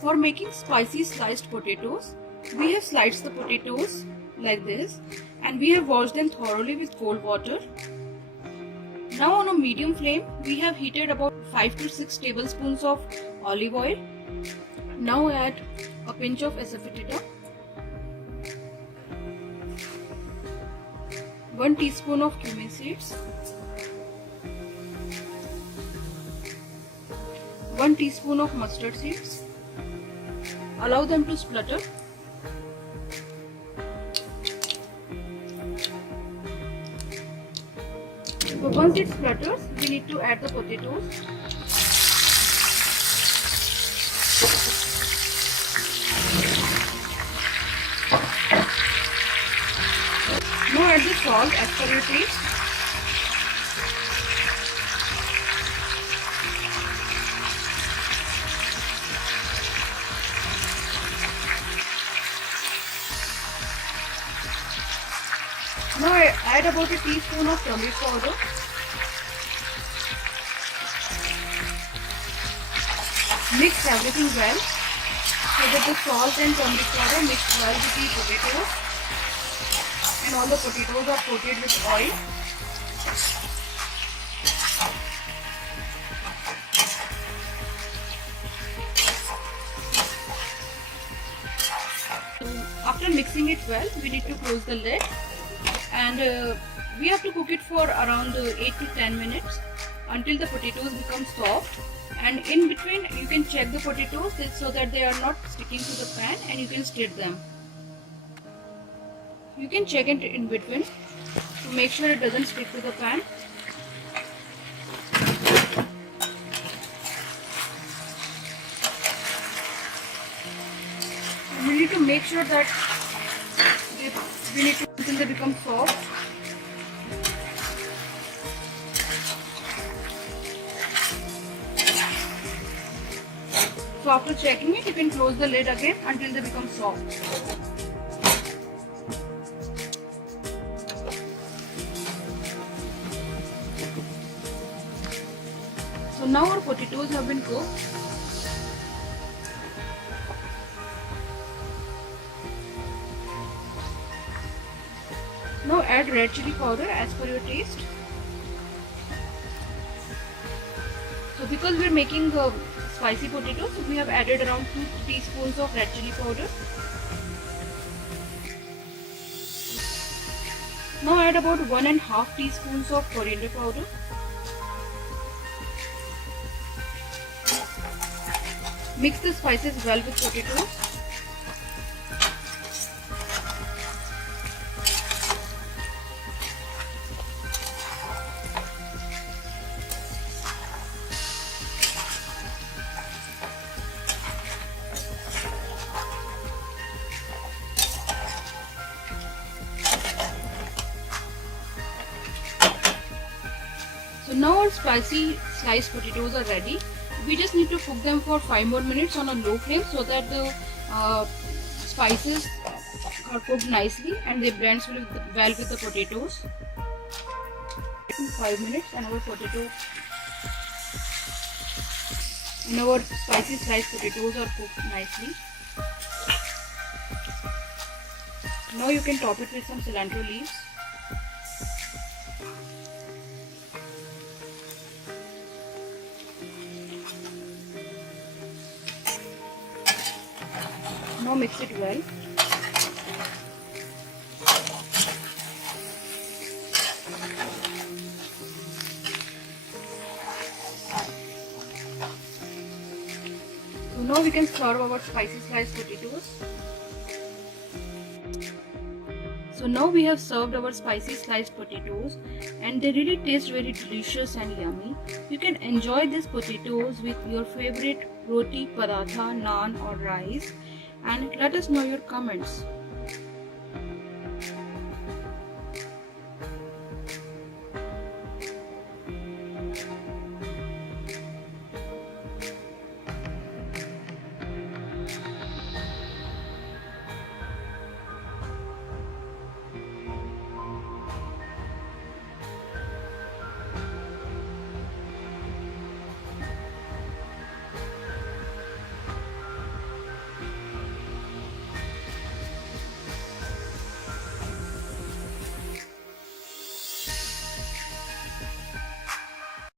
For making spicy sliced potatoes, we have sliced the potatoes like this and we have washed them thoroughly with cold water. Now on a medium flame, we have heated about 5 to 6 tablespoons of olive oil. Now add a pinch of asafoetida, 1 teaspoon of cumin seeds, 1 teaspoon of mustard seeds. Allow them to splutter. So once it splutters, we need to add the potatoes. Now add the salt as per your taste. Now I add about a teaspoon of turmeric powder. Mix everything well so that the salt and turmeric powder mix well with the potatoes and all the potatoes are coated with oil. After mixing it well, we need to close the lid. And we have to cook it for around 8 to 10 minutes until the potatoes become soft, and in between you can check the potatoes so that they are not sticking to the pan and you can stir them. You can check it in between to make sure it doesn't stick to the pan. We need to make sure that we need to until they become soft. So after checking it, you can close the lid again until they become soft. So now our potatoes have been cooked. Now add red chili powder as per your taste. So because we are making spicy potatoes, we have added around 2 teaspoons of red chili powder. Now add about 1.5 teaspoons of coriander powder. Mix the spices well with potatoes. So now our spicy sliced potatoes are ready. We just need to cook them for 5 more minutes on a low flame so that the spices are cooked nicely and they blend well with the potatoes. In 5 minutes and our spicy sliced potatoes are cooked nicely. Now you can top it with some cilantro leaves. Now mix it well. So now we can serve our spicy sliced potatoes. So now we have served our spicy sliced potatoes and they really taste very delicious and yummy. You can enjoy these potatoes with your favorite roti, paratha, naan or rice, and let us know your comments.